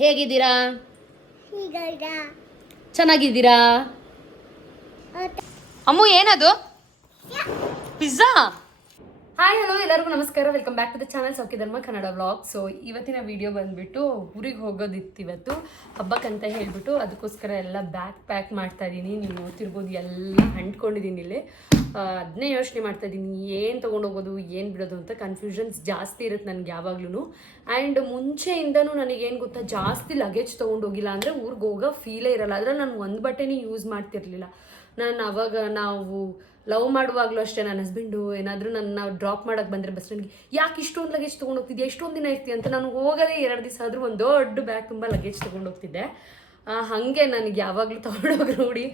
ಹೇಗಿದ್ದೀರಾ? ಚೆನ್ನಾಗಿದ್ದೀರಾ? ಅಮ್ಮು ಏನದು? ಪಿಜ್ಜಾ. ಹಾಯ್ ಹಲೋ ಎಲ್ಲರಿಗೂ ನಮಸ್ಕಾರ, welcome back to the channel Saukhya Dharma Kannada vlog. So ಇವತ್ತಿನ ವಿಡಿಯೋ ಬಂದ್ಬಿಟ್ಟು ಊರಿಗೆ ಹೋಗೋದಿತ್ತು ಇವತ್ತು ಹಬ್ಬಕ್ಕಂತ ಹೇಳ್ಬಿಟ್ಟು, ಅದಕ್ಕೋಸ್ಕರ ಎಲ್ಲ ಪ್ಯಾಕ್ ಮಾಡ್ತಾ ಇದ್ದೀನಿ. ನೀವು ನೋಡ್ತಿರ್ಬೋದು ಎಲ್ಲ ಅಂಟ್ಕೊಂಡಿದ್ದೀನಿ ಇಲ್ಲಿ. ಅದನ್ನೇ ಯೋಚನೆ ಮಾಡ್ತಾ ಇದ್ದೀನಿ, ಏನು ತೊಗೊಂಡೋಗೋದು ಏನು ಬಿಡೋದು ಅಂತ ಕನ್ಫ್ಯೂಷನ್ಸ್ ಜಾಸ್ತಿ ಇರುತ್ತೆ ನನಗೆ ಯಾವಾಗ್ಲೂ. ಆ್ಯಂಡ್ ಮುಂಚೆಯಿಂದನೂ ನನಗೇನು ಗೊತ್ತಾ, ಜಾಸ್ತಿ ಲಗೇಜ್ ತೊಗೊಂಡೋಗಿಲ್ಲ ಅಂದರೆ ಊರಿಗೆ ಹೋಗೋ ಫೀಲೇ ಇರಲ್ಲ. ಆದರೆ ನಾನು ಒಂದು ಬಟ್ಟೆನೇ ಯೂಸ್ ಮಾಡ್ತಿರ್ಲಿಲ್ಲ. ನಾನು ಅವಾಗ ನಾವು ಲವ್ ಮಾಡುವಾಗಲೂ ಅಷ್ಟೇ, ನನ್ನ ಹಸ್ಬೆಂಡು ಏನಾದರೂ ನನ್ನ ಡ್ರಾಪ್ ಮಾಡೋಕ್ಕೆ ಬಂದರೆ ಬಸ್ ಸ್ಟ್ಯಾಂಡ್ಗೆ, ಯಾಕೆ ಇಷ್ಟೊಂದು ಲಗೇಜ್ ತೊಗೊಂಡು ಹೋಗ್ತಿದ್ಯಾ, ಎಷ್ಟೊಂದು ದಿನ ಇರ್ತೀಯ ಅಂತ. ನಾನು ಹೋಗೋದೇ 2 ದಿವಸ ಆದರೂ ಒಂದು ದೊಡ್ಡ ಬ್ಯಾಗ್ ತುಂಬ ಲಗೇಜ್ ತೊಗೊಂಡು ಹೋಗ್ತಿದ್ದೆ. ಹಾಗೆ ನನಗೆ ಯಾವಾಗಲೂ ತೊಗೊಂಡೋಗಿ ನೋಡಿ.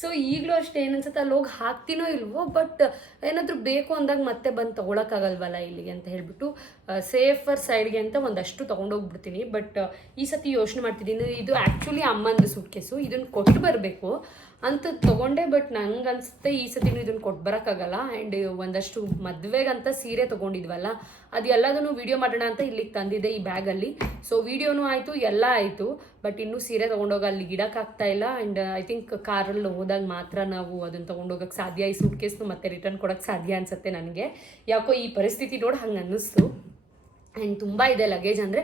ಸೊ ಈಗಲೂ ಅಷ್ಟೇ ಏನನ್ಸುತ್ತೆ, ಅಲ್ಲಿ ಹೋಗಿ ಹಾಕ್ತೀನೋ ಇಲ್ವೋ, ಬಟ್ ಏನಾದರೂ ಬೇಕು ಅಂದಾಗ ಮತ್ತೆ ಬಂದು ತೊಗೊಳಕ್ಕಾಗಲ್ವಲ್ಲ ಇಲ್ಲಿಗೆ ಅಂತ ಹೇಳ್ಬಿಟ್ಟು ಸೇಫರ್ ಸೈಡ್ಗೆ ಅಂತ ಒಂದಷ್ಟು ತೊಗೊಂಡೋಗ್ಬಿಡ್ತೀನಿ. ಬಟ್ ಈ ಸತಿ ಯೋಚನೆ ಮಾಡ್ತಿದ್ದೀನಿ, ಇದು ಆ್ಯಕ್ಚುಲಿ ಅಮ್ಮಂದು ಸೂಟ್ ಕೇಸು, ಇದನ್ನು ಕೊಟ್ಟು ಬರಬೇಕು ಅಂತ ತೊಗೊಂಡೆ. ಬಟ್ ನಂಗೆ ಅನಿಸುತ್ತೆ ಈ ಸತಿನೂ ಇದನ್ನು ಕೊಟ್ಟು ಬರೋಕ್ಕಾಗಲ್ಲ. ಆ್ಯಂಡ್ ಒಂದಷ್ಟು ಮದುವೆಗಂತ ಸೀರೆ ತೊಗೊಂಡಿದ್ವಲ್ಲ, ಅದು ಎಲ್ಲದನ್ನು ವೀಡಿಯೋ ಮಾಡೋಣ ಅಂತ ಇಲ್ಲಿಗೆ ತಂದಿದ್ದೆ ಈ ಬ್ಯಾಗಲ್ಲಿ. ಸೊ ವೀಡಿಯೋನೂ ಆಯಿತು, ಎಲ್ಲ ಆಯಿತು, ಬಟ್ ಇನ್ನೂ ಸೀರೆ ತೊಗೊಂಡೋಗಿ ಅಲ್ಲಿ ಗಿಡಕ್ಕಾಗ್ತಾ ಇಲ್ಲ. ಆ್ಯಂಡ್ ಐ ಥಿಂಕ್ ಕಾರಲ್ಲಿ ಹೋದಾಗ ಮಾತ್ರ ನಾವು ಅದನ್ನು ತೊಗೊಂಡೋಗಕ್ಕೆ ಸಾಧ್ಯ. ಈ ಸೂಟ್ ಕೇಸ್ನು ಮತ್ತೆ ರಿಟರ್ನ್ ಕೊಡೋಕ್ಕೆ ಸಾಧ್ಯ ಅನಿಸುತ್ತೆ ನನಗೆ. ಯಾಕೋ ಈ ಪರಿಸ್ಥಿತಿ ನೋಡಿ ಹಂಗೆ ಅನ್ನಿಸ್ತು. ಆ್ಯಂಡ್ ತುಂಬ ಇದೆ ಲಗೇಜ್. ಅಂದರೆ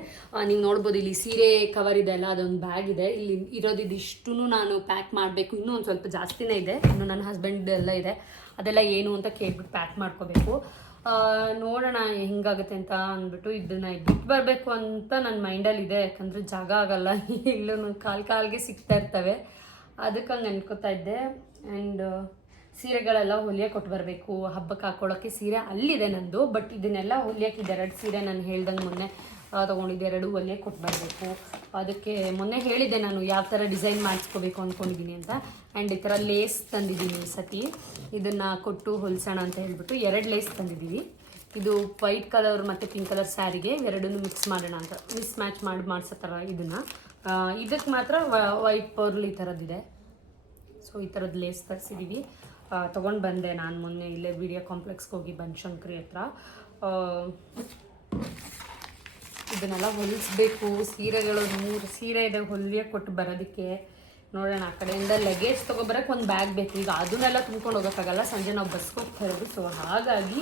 ನೀವು ನೋಡ್ಬೋದು, ಇಲ್ಲಿ ಸೀರೆ ಕವರ್ ಇದೆ ಅಲ್ಲ, ಅದೊಂದು ಬ್ಯಾಗ್ ಇದೆ. ಇಲ್ಲಿ ಇರೋದಿಷ್ಟು ನಾನು ಪ್ಯಾಕ್ ಮಾಡಬೇಕು. ಇನ್ನೂ ಒಂದು ಸ್ವಲ್ಪ ಜಾಸ್ತಿನೇ ಇದೆ. ಇನ್ನು ನನ್ನ ಹಸ್ಬೆಂಡ್ ಎಲ್ಲ ಇದೆ, ಅದೆಲ್ಲ ಏನು ಅಂತ ಕೇಳ್ಬಿಟ್ಟು ಪ್ಯಾಕ್ ಮಾಡ್ಕೋಬೇಕು. ನೋಡೋಣ ಹೆಂಗಾಗುತ್ತೆ ಅಂತ ಅಂದ್ಬಿಟ್ಟು ಇದನ್ನು ಬಿಟ್ಟು ಬರಬೇಕು ಅಂತ ನನ್ನ ಮೈಂಡಲ್ಲಿದೆ. ಯಾಕಂದರೆ ಜಾಗ ಆಗಲ್ಲ, ಇಲ್ಲೂ ಕಾಲ್ಗೆ ಸಿಗ್ತಾ ಇರ್ತವೆ. ಅದಕ್ಕೆ ಹಂಗೆ ಅನ್ಕೋತಾ ಇದ್ದೆ. ಆ್ಯಂಡ್ ಸೀರೆಗಳೆಲ್ಲ ಹೊಲಿಯಕ್ಕೆ ಕೊಟ್ಟು ಬರಬೇಕು. ಹಬ್ಬಕ್ಕೆ ಹಾಕ್ಕೊಳ್ಳೋಕ್ಕೆ ಸೀರೆ ಅಲ್ಲಿದೆ ನಂದು, ಬಟ್ ಇದನ್ನೆಲ್ಲ ಹೊಲಿಯೋಕ್ಕೆ 2 ಸೀರೆ ನಾನು ಹೇಳ್ದಂಗೆ ಮೊನ್ನೆ ತೊಗೊಂಡಿದ್ದೆ, 2 ಹೊಲಿಯಕ್ಕೆ ಕೊಟ್ಟು ಬರಬೇಕು. ಅದಕ್ಕೆ ಮೊನ್ನೆ ಹೇಳಿದ್ದೆ ನಾನು ಯಾವ ಥರ ಡಿಸೈನ್ ಮಾಡಿಸ್ಕೋಬೇಕು ಅಂದ್ಕೊಂಡಿದ್ದೀನಿ ಅಂತ. ಆ್ಯಂಡ್ ಈ ಥರ ಲೇಸ್ ತಂದಿದ್ದೀನಿ ಈ ಸತಿ, ಇದನ್ನು ಕೊಟ್ಟು ಹೊಲಿಸೋಣ ಅಂತ ಹೇಳ್ಬಿಟ್ಟು 2 ಲೇಸ್ ತಂದಿದ್ದೀವಿ. ಇದು ವೈಟ್ ಕಲರ್ ಮತ್ತು ಪಿಂಕ್ ಕಲರ್ ಸ್ಯಾರಿಗೆ ಎರಡನ್ನೂ ಮಿಕ್ಸ್ ಮಾಡೋಣ ಅಂತ, ಮಿಸ್ ಮ್ಯಾಚ್ ಮಾಡಿಸೋ ಥರ ಇದನ್ನು. ಇದಕ್ಕೆ ಮಾತ್ರ ವೈಟ್ ಪರ್ಲ್ ಈ ಥರದ್ದಿದೆ. ಸೊ ಈ ಥರದ್ದು ಲೇಸ್ ತರಿಸಿದ್ದೀವಿ. ತೊಗೊಂಡು ಬಂದೆ ನಾನು ಮೊನ್ನೆ ಇಲ್ಲೇ ವಿಡಿಯೋ ಕಾಂಪ್ಲೆಕ್ಸ್ಗೆ ಹೋಗಿ ಬನಶಂಕರಿ ಹತ್ರ. ಇದನ್ನೆಲ್ಲ ಹೊಲಿಸ್ಬೇಕು. ಸೀರೆಗಳು 3 ಸೀರೆ ಇದೆ ಹೊಲಿಯಕ್ಕೆ ಕೊಟ್ಟು ಬರೋದಕ್ಕೆ. ನೋಡೋಣ, ಆ ಕಡೆಯಿಂದ ಲಗೇಜ್ ತೊಗೊಬರಕ್ಕೆ ಒಂದು ಬ್ಯಾಗ್ ಬೇಕು. ಈಗ ಅದನ್ನೆಲ್ಲ ತುಂಬ್ಕೊಂಡು ಹೋಗೋಕ್ಕಾಗಲ್ಲ, ಸಂಜೆ ನಾವು ಬಸ್ಗೆ ಹೋಗ್ತಾ ಇರೋದು. ಸೊ ಹಾಗಾಗಿ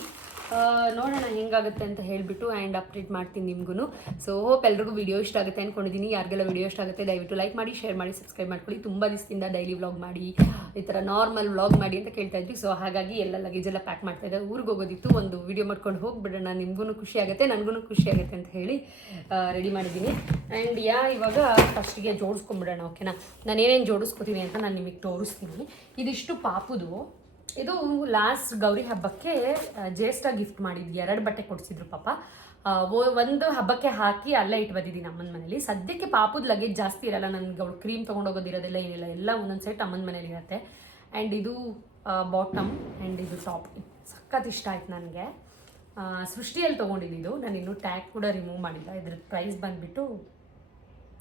ನೋಡೋಣ ಹೆಂಗಾಗುತ್ತೆ ಅಂತ ಹೇಳಿಬಿಟ್ಟು ಆ್ಯಂಡ್ ಅಪ್ಡೇಟ್ ಮಾಡ್ತೀನಿ ನಿಮಗೂ. ಸೊ ಹೋಪ್ ಎಲ್ರಿಗೂ ವಿಡಿಯೋ ಇಷ್ಟ ಆಗುತ್ತೆ ಅಂದ್ಕೊಂಡಿದ್ದೀನಿ. ಯಾರಿಗೆಲ್ಲ ವಿಡಿಯೋ ಇಷ್ಟ ಆಗುತ್ತೆ ದಯವಿಟ್ಟು ಲೈಕ್ ಮಾಡಿ, ಶೇರ್ ಮಾಡಿ, ಸಬ್ಸ್ಕ್ರೈಬ್ ಮಾಡ್ಕೊಳ್ಳಿ. ತುಂಬ ದಿವಸದಿಂದ ಡೈಲಿ ವ್ಲಾಗ್ ಮಾಡಿ, ಈ ಥರ ನಾರ್ಮಲ್ ವ್ಲಾಗ್ ಮಾಡಿ ಅಂತ ಕೇಳ್ತಾ ಇದ್ವಿ. ಸೊ ಹಾಗಾಗಿ ಎಲ್ಲ ಲಗೇಜೆಲ್ಲ ಪ್ಯಾಕ್ ಮಾಡ್ತಾ ಇದ್ದೆ. ಊರಿಗೆ ಹೋಗೋದಿತ್ತು, ಒಂದು ವಿಡಿಯೋ ಮಾಡ್ಕೊಂಡು ಹೋಗ್ಬಿಡೋಣ, ನಿಮಗೂ ಖುಷಿ ಆಗುತ್ತೆ ನನಗೂ ಖುಷಿ ಆಗುತ್ತೆ ಅಂತ ಹೇಳಿ ರೆಡಿ ಮಾಡಿದ್ದೀನಿ. ಆ್ಯಂಡ್ ಇವಾಗ ಫಸ್ಟಿಗೆ ಜೋಡಿಸ್ಕೊಂಡ್ಬಿಡೋಣ. ಓಕೆನಾ, ನಾನು ಏನೇನು ಜೋಡಿಸ್ಕೊತೀನಿ ಅಂತ ನಾನು ನಿಮಗೆ ತೋರಿಸ್ತೀನಿ. ಇದಿಷ್ಟು ಪಾಪುದು. ಇದು ಲಾಸ್ಟ್ ಗೌರಿ ಹಬ್ಬಕ್ಕೆ ಜ್ಯೇಷ್ಠ ಗಿಫ್ಟ್ ಮಾಡಿದ್ವಿ. 2 ಬಟ್ಟೆ ಕೊಡಿಸಿದ್ರು ಪಾಪ. ಒಂದು ಹಬ್ಬಕ್ಕೆ ಹಾಕಿ ಅಲ್ಲೇ ಇಟ್ಟು ಬಂದಿದ್ದೀನಿ ಅಮ್ಮನ ಮನೇಲಿ. ಸದ್ಯಕ್ಕೆ ಪಾಪದ ಲಗೇಜ್ ಜಾಸ್ತಿ ಇರಲ್ಲ ನನಗೆ. ಅವಳು ಕ್ರೀಮ್ ತೊಗೊಂಡೋಗೋದಿರೋದೆಲ್ಲ ಏನಿಲ್ಲ, ಎಲ್ಲ ಒಂದೊಂದು ಸೆಟ್ ಅಮ್ಮನ ಮನೇಲಿ ಇರುತ್ತೆ. ಆ್ಯಂಡ್ ಇದು ಬಾಟಮ್ ಆ್ಯಂಡ್ ಇದು ಟಾಪ್ ಸಖತ್ ಇಷ್ಟ ಆಯ್ತು ನನಗೆ. ಸೃಷ್ಟಿಯಲ್ಲಿ ತೊಗೊಂಡಿದ್ದು. ನಾನು ಇನ್ನೂ ಟ್ಯಾಗ್ ಕೂಡ ರಿಮೂವ್ ಮಾಡಿಲ್ಲ. ಇದ್ರ ಪ್ರೈಸ್ ಬಂದುಬಿಟ್ಟು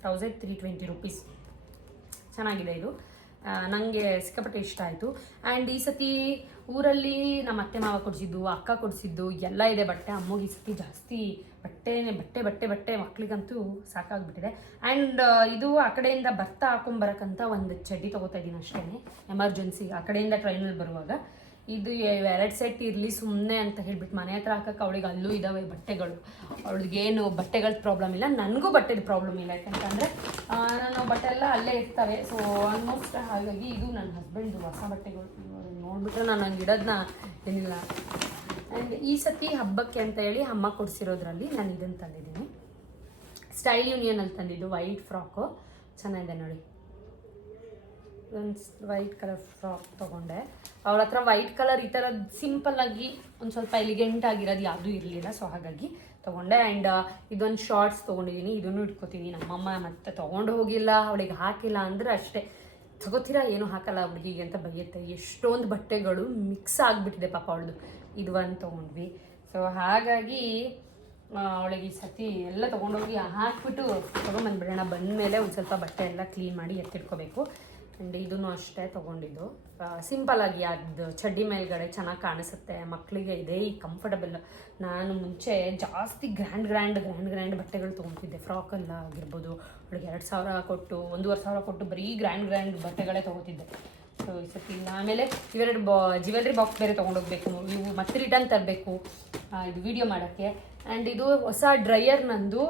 1320 ರೂಪೀಸ್. ಚೆನ್ನಾಗಿದೆ ಇದು, ನನಗೆ ಸಿಕ್ಕಾಪಟ್ಟೆ ಇಷ್ಟ ಆಯಿತು. ಆ್ಯಂಡ್ ಈ ಸತಿ ಊರಲ್ಲಿ ನಮ್ಮ ಅತ್ತೆ ಮಾವ ಕೊಡಿಸಿದ್ದು, ಅಕ್ಕ ಕೊಡಿಸಿದ್ದು ಎಲ್ಲ ಇದೆ ಬಟ್ಟೆ. ಅಮ್ಮಗೆ ಈ ಸತಿ ಜಾಸ್ತಿ ಬಟ್ಟೆ ಮಕ್ಳಿಗಂತೂ ಸಾಕಾಗ್ಬಿಟ್ಟಿದೆ. ಆ್ಯಂಡ್ ಇದು ಆ ಕಡೆಯಿಂದ ಬರ್ತಾ ಹಾಕೊಂಬರಕ್ಕಂತ ಒಂದು ಚಡ್ಡಿ ತೊಗೋತಾ ಇದ್ದೀನಿ ಅಷ್ಟೇ, ಎಮರ್ಜೆನ್ಸಿ ಆ ಕಡೆಯಿಂದ ಟ್ರೈನಲ್ಲಿ ಬರುವಾಗ. ಇದು 2 ಸೆಟ್ ಇರಲಿ ಸುಮ್ಮನೆ ಅಂತ ಹೇಳ್ಬಿಟ್ಟು ಮನೆ ಹತ್ರ ಹಾಕಕ್ಕೆ. ಅವಳಿಗೆ ಅಲ್ಲೂ ಇದ್ದಾವೆ ಬಟ್ಟೆಗಳು, ಅವಳಿಗೇನು ಬಟ್ಟೆಗಳ ಪ್ರಾಬ್ಲಮ್ ಇಲ್ಲ, ನನಗೂ ಬಟ್ಟೆದು ಪ್ರಾಬ್ಲಮ್ ಇಲ್ಲ. ಯಾಕಂತಂದರೆ ನಾನು ಬಟ್ಟೆ ಎಲ್ಲ ಅಲ್ಲೇ ಇರ್ತವೆ. ಸೊ ಆಲ್ಮೋಸ್ಟ್ ಹಾಗಾಗಿ ಇದು ನನ್ನ ಹಸ್ಬೆಂಡ್ದು ಹೊಸ ಬಟ್ಟೆಗಳು. ನೋಡಿಬಿಟ್ರೆ ನಾನು ಹಂಗೆ ಇಡೋದನ್ನ ಏನಿಲ್ಲ. ಆ್ಯಂಡ್ ಈ ಸತಿ ಹಬ್ಬಕ್ಕೆ ಅಂತ ಹೇಳಿ ಅಮ್ಮ ಕೊಡಿಸಿರೋದ್ರಲ್ಲಿ ನಾನು ಇದನ್ನು ತಂದಿದ್ದೀನಿ. ಸ್ಟೈಲ್ ಯೂನಿಯನಲ್ಲಿ ತಂದಿದ್ದು ವೈಟ್ ಫ್ರಾಕು, ಚೆನ್ನಾಗಿದೆ ನೋಡಿ. ಒಂದು ವೈಟ್ ಕಲರ್ ಫ್ರಾಕ್ ತೊಗೊಂಡೆ. ಅವಳ ಹತ್ರ ವೈಟ್ ಕಲರ್ ಈ ಥರದ್ದು ಸಿಂಪಲ್ಲಾಗಿ ಒಂದು ಸ್ವಲ್ಪ ಎಲಿಗೆಂಟ್ ಆಗಿರೋದು ಯಾವುದೂ ಇರಲಿಲ್ಲ. ಸೊ ಹಾಗಾಗಿ ತೊಗೊಂಡೆ. ಆ್ಯಂಡ್ ಇದೊಂದು ಶಾರ್ಟ್ಸ್ ತೊಗೊಂಡಿದ್ದೀನಿ, ಇದನ್ನು ಇಟ್ಕೋತೀನಿ. ನಮ್ಮಮ್ಮ ಮತ್ತೆ ತೊಗೊಂಡು ಹೋಗಿಲ್ಲ, ಅವಳಿಗೆ ಹಾಕಿಲ್ಲ ಅಂದರೆ ಅಷ್ಟೇ, ತಗೋತೀರಾ ಏನೂ ಹಾಕಲ್ಲ ಹುಡುಗಿಗೆ ಅಂತ ಬೈಯುತ್ತೆ. ಎಷ್ಟೊಂದು ಬಟ್ಟೆಗಳು ಮಿಕ್ಸ್ ಆಗಿಬಿಟ್ಟಿದೆ ಪಾಪ ಅವಳದು. ಇದು ಒಂದು ತೊಗೊಂಡ್ವಿ. ಸೊ ಹಾಗಾಗಿ ಅವಳಿಗೆ ಈ ಸತಿ ಎಲ್ಲ ತೊಗೊಂಡೋಗಿ ಹಾಕ್ಬಿಟ್ಟು ತೊಗೊಂಬಂದ್ಬಿಡೋಣ. ಬಂದಮೇಲೆ ಒಂದು ಸ್ವಲ್ಪ ಬಟ್ಟೆ ಎಲ್ಲ ಕ್ಲೀನ್ ಮಾಡಿ ಎತ್ತಿಟ್ಕೋಬೇಕು. ಆ್ಯಂಡ್ ಇದೂ ಅಷ್ಟೇ ತೊಗೊಂಡಿದ್ದು. ಸಿಂಪಲಾಗಿ ಅದು ಚಡ್ಡಿ ಮೇಲ್ಗಡೆ ಚೆನ್ನಾಗಿ ಕಾಣಿಸುತ್ತೆ ಮಕ್ಕಳಿಗೆ. ಇದೆ ಈ ಕಂಫರ್ಟಬಲ್. ನಾನು ಮುಂಚೆ ಜಾಸ್ತಿ ಗ್ರ್ಯಾಂಡ್ ಬಟ್ಟೆಗಳು ತೊಗೊತಿದ್ದೆ. ಫ್ರಾಕೆಲ್ಲ ಆಗಿರ್ಬೋದು, ಅವಳಿಗೆ 2,000 ಕೊಟ್ಟು 1,500 ಕೊಟ್ಟು ಬರೀ ಗ್ರ್ಯಾಂಡ್ ಬಟ್ಟೆಗಳೇ ತೊಗೋತಿದ್ದೆ. ಸೊ ಈ ಸತಿ ಇಲ್ಲ. ಆಮೇಲೆ ಇವೆರಡು ಜ್ಯುವೆಲ್ರಿ ಬಾಕ್ಸ್ ಬೇರೆ ತೊಗೊಂಡೋಗ್ಬೇಕು, ಇವು ಮತ್ತೆ ರಿಟರ್ನ್ ತರಬೇಕು ಇದು ವಿಡಿಯೋ ಮಾಡೋಕ್ಕೆ. ಆ್ಯಂಡ್ ಇದು ಹೊಸ ಡ್ರೈಯರ್ ನಂದು.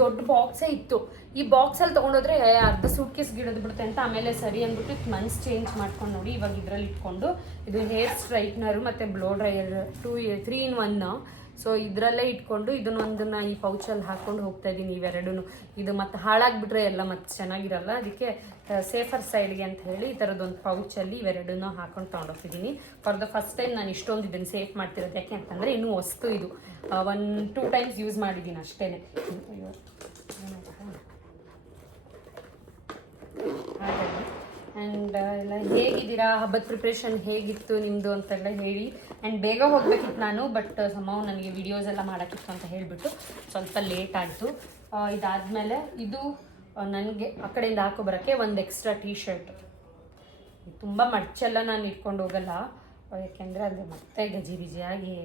ದೊಡ್ಡ ಬಾಕ್ಸೇ ಇತ್ತು. ಈ ಬಾಕ್ಸಲ್ಲಿ ತೊಗೊಂಡೋದ್ರೆ ಅರ್ಧ ಸೂಟ್ಕೇಸ್ ಗಿಡದು ಬಿಡುತ್ತೆ ಅಂತ ಆಮೇಲೆ ಸರಿ ಅಂದ್ಬಿಟ್ಟು ಮನ್ಸು ಚೇಂಜ್ ಮಾಡ್ಕೊಂಡು ನೋಡಿ ಇವಾಗ ಇದರಲ್ಲಿ ಇಟ್ಕೊಂಡು, ಇದು ಹೇರ್ ಸ್ಟ್ರೈಟ್ನರು ಮತ್ತು ಬ್ಲೋ ಡ್ರೈಯರ್ 3 in 1. ಸೊ ಇದರಲ್ಲೇ ಇಟ್ಕೊಂಡು ಇದನ್ನೊಂದನ್ನ ಈ ಪೌಚಲ್ಲಿ ಹಾಕ್ಕೊಂಡು ಹೋಗ್ತಾ ಇದ್ದೀನಿ ಇವೆರಡೂ. ಇದು ಮತ್ತೆ ಹಾಳಾಗಿಬಿಟ್ರೆ ಎಲ್ಲ ಮತ್ತೆ ಚೆನ್ನಾಗಿರಲ್ಲ, ಅದಕ್ಕೆ ಸೇಫರ್ ಸೈಡ್ಗೆ ಅಂತ ಹೇಳಿ ಈ ಥರದ್ದೊಂದು ಪೌಚಲ್ಲಿ ಇವೆರಡನ್ನೂ ಹಾಕೊಂಡು ತೊಗೊಂಡೋಗ್ತಿದ್ದೀನಿ. ಫಾರ್ ದ ಫಸ್ಟ್ ಟೈಮ್ ನಾನು ಇಷ್ಟೊಂದು ಇದನ್ನು ಸೇಫ್ ಮಾಡ್ತಿರೋದು. ಯಾಕೆ ಅಂತಂದರೆ ಇನ್ನೂ ಹೊಸ್ತು ಇದು. 1-2 times ಯೂಸ್ ಮಾಡಿದ್ದೀನಿ ಅಷ್ಟೇ. ಹಾಗಾಗಿ ಆ್ಯಂಡ್ ಎಲ್ಲ ಹೇಗಿದ್ದೀರಾ, ಹಬ್ಬದ ಪ್ರಿಪ್ರೇಷನ್ ಹೇಗಿತ್ತು ನಿಮ್ಮದು ಅಂತೆಲ್ಲ ಹೇಳಿ. ಆ್ಯಂಡ್ ಬೇಗ ಹೋಗ್ಬೇಕಿತ್ತು ನಾನು, ಬಟ್ ಸಮಾವ್ ನನಗೆ ವಿಡಿಯೋಸ್ ಎಲ್ಲ ಮಾಡೋಕ್ಕಿತ್ತು ಅಂತ ಹೇಳಿಬಿಟ್ಟು ಸ್ವಲ್ಪ ಲೇಟ್ ಆಯಿತು. ಇದಾದಮೇಲೆ ಇದು ನನಗೆ ಆ ಕಡೆಯಿಂದ ಹಾಕೊಬರೋಕ್ಕೆ ಒಂದು ಎಕ್ಸ್ಟ್ರಾ ಟೀ ಶರ್ಟ್. ತುಂಬ ಮಡ್ಚೆಲ್ಲ ನಾನು ಇಟ್ಕೊಂಡು ಹೋಗಲ್ಲ, ಯಾಕೆಂದರೆ ಅದು ಮತ್ತೆ ಗಜಿಬಿಜಿಯಾಗಿ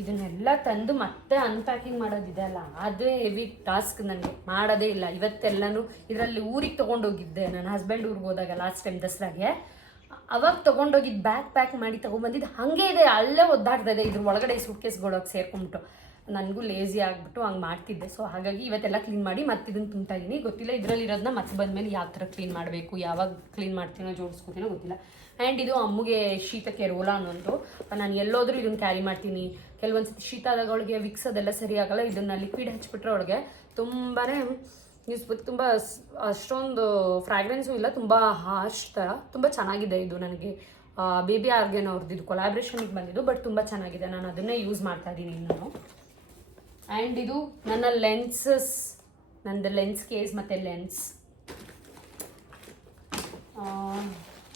ಇದನ್ನೆಲ್ಲ ತಂದು ಮತ್ತೆ ಅನ್ಪ್ಯಾಕಿಂಗ್ ಮಾಡೋದಿದೆ ಅಲ್ಲ, ಅದೇ ಹೆವಿ ಟಾಸ್ಕ್. ನನಗೆ ಮಾಡೋದೇ ಇಲ್ಲ ಇವತ್ತೆಲ್ಲನೂ. ಇದರಲ್ಲಿ ಊರಿಗೆ ತೊಗೊಂಡೋಗಿದ್ದೆ ನನ್ನ ಹಸ್ಬೆಂಡ್ ಊರಿಗೆ ಹೋದಾಗ ಲಾಸ್ಟ್ ಟೈಮ್ ದಸರಾಗೆ. ಅವಾಗ ತೊಗೊಂಡೋಗಿದ್ದು ಬ್ಯಾಗ್ ಪ್ಯಾಕ್ ಮಾಡಿ ತೊಗೊಂಬಂದಿದ್ದು ಹಾಗೆ ಇದೆ, ಅಲ್ಲೇ ಒದ್ದಾಡ್ತಾ ಇದೆ. ಇದ್ರ ಒಳಗಡೆ ಸೂಟ್ಕೇಸ್ಗಳೊಳಗೆ ಸೇರ್ಕೊಂಡ್ಬಿಟ್ಟು ನನಗೂ ಲೇಸಿ ಆಗಿಬಿಟ್ಟು ಹಂಗೆ ಮಾಡ್ತಿದ್ದೆ. ಸೊ ಹಾಗಾಗಿ ಇವತ್ತೆಲ್ಲ ಕ್ಲೀನ್ ಮಾಡಿ ಮತ್ತೆ ಇದನ್ನು ತುಂಬ್ತಾ ಇದ್ದೀನಿ. ಗೊತ್ತಿಲ್ಲ ಇದರಲ್ಲಿರೋದನ್ನ ಮತ್ತೆ ಬಂದಮೇಲೆ ಯಾವ ಥರ ಕ್ಲೀನ್ ಮಾಡಬೇಕು, ಯಾವಾಗ ಕ್ಲೀನ್ ಮಾಡ್ತೀನೋ ಜೋಡಿಸ್ಕೊತೀನೋ ಗೊತ್ತಿಲ್ಲ. ಆ್ಯಂಡ್ ಇದು ಅಮ್ಮಗೆ ಶೀತಕ್ಕೆ ರೋಲ ಅನ್ನೋದು. ನಾನು ಎಲ್ಲೋದ್ರೂ ಇದನ್ನು ಕ್ಯಾರಿ ಮಾಡ್ತೀನಿ. ಕೆಲವೊಂದು ಸತಿ ಶೀತ ಆದಾಗ ಅವಳಿಗೆ ವಿಕ್ಸ್ ಅದೆಲ್ಲ ಸರಿ ಆಗಲ್ಲ, ಇದನ್ನು ಲಿಕ್ವಿಡ್ ಹಚ್ಬಿಟ್ರೆ ಅವಳಿಗೆ ತುಂಬಾ ತುಂಬ ಅಷ್ಟೊಂದು ಫ್ರಾಗ್ರೆನ್ಸು ಇಲ್ಲ, ತುಂಬ ಹಾರ್ಶ್ ಥರ ತುಂಬ ಚೆನ್ನಾಗಿದೆ. ಇದು ನನಗೆ ಬೇಬಿ ಆರ್ಗನ್ ಅವ್ರದ್ದು ಇದು ಕೊಲಾಬ್ರೇಷನ್ಗೆ ಬಂದಿದ್ದು, ಬಟ್ ತುಂಬ ಚೆನ್ನಾಗಿದೆ. ನಾನು ಅದನ್ನೇ ಯೂಸ್ ಮಾಡ್ತಾ ಇದ್ದೀನಿ ನಾನು. ಆ್ಯಂಡ್ ಇದು ನನ್ನ ಲೆನ್ಸಸ್, ನಂದು ಲೆನ್ಸ್ ಕೇಸ್ ಮತ್ತು ಲೆನ್ಸ್.